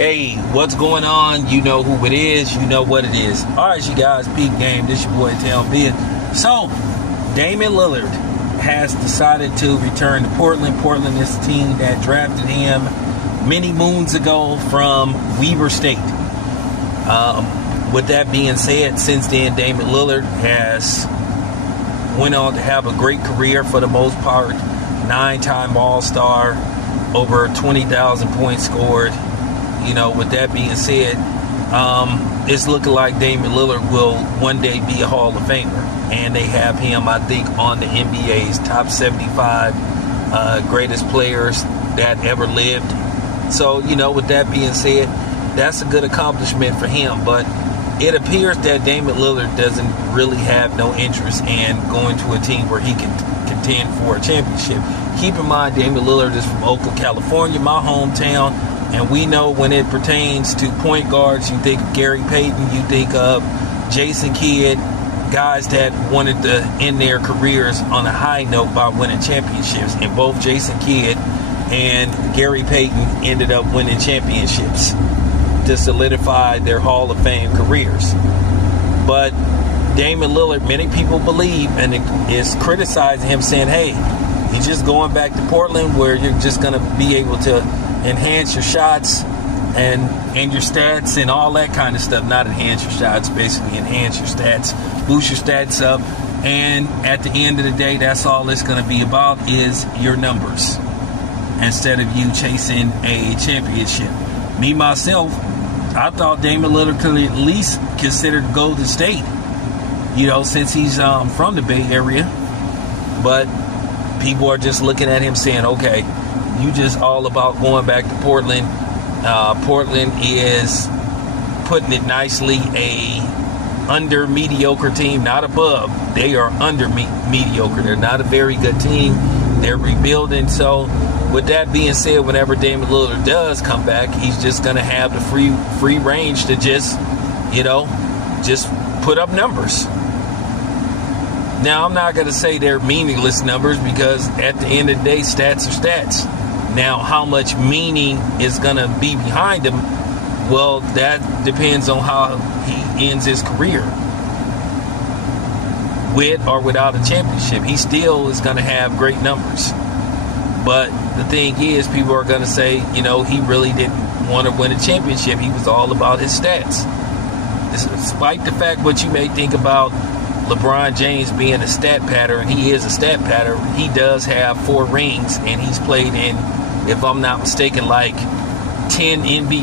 Hey, what's going on? You know who it is. You know what it is. All right, you guys, peep game. This your boy, Town Bid. So, Damian Lillard has decided to return to Portland. Portland is the team that drafted him many moons ago from Weber State. With that being said, since then, Damian Lillard has went on to have a great career for the most part. 9-time All-Star, over 20,000 points scored. You know, with that being said, it's looking like Damian Lillard will one day be a Hall of Famer. And they have him, I think, on the NBA's top 75 greatest players that ever lived. So, you know, with that being said, that's a good accomplishment for him. But it appears that Damian Lillard doesn't really have no interest in going to a team where he can contend for a championship. Keep in mind, Damian Lillard is from Oakland, California, my hometown. And we know when it pertains to point guards, you think of Gary Payton, you think of Jason Kidd, guys that wanted to end their careers on a high note by winning championships. And both Jason Kidd and Gary Payton ended up winning championships to solidify their Hall of Fame careers. But Damian Lillard, many people believe, and is criticizing him, saying, hey, you're just going back to Portland where you're just going to be able to enhance your shots and your stats and all that kind of stuff. Not enhance your shots, basically enhance your stats, boost your stats up. And at the end of the day, that's all it's going to be about, is your numbers, instead of you chasing a championship. Me, myself, I thought Damian Lillard could at least consider Golden State, you know, since he's from the Bay Area. But people are just looking at him saying, okay, you just all about going back to Portland. Portland is, putting it nicely, a under mediocre team, not above. They are under mediocre. They're not a very good team. They're rebuilding. So with that being said, whenever Damian Lillard does come back, he's just going to have the free range to just, you know, just put up numbers. Now, I'm not going to say they're meaningless numbers, because at the end of the day, stats are stats. Now, how much meaning is going to be behind him, well, that depends on how he ends his career. With or without a championship, he still is going to have great numbers. But the thing is, people are going to say, you know, he really didn't want to win a championship. He was all about his stats. Despite the fact what you may think about LeBron James being a stat pattern, he is a stat pattern. He does have 4 rings, and he's played in, if I'm not mistaken, like 10 NBA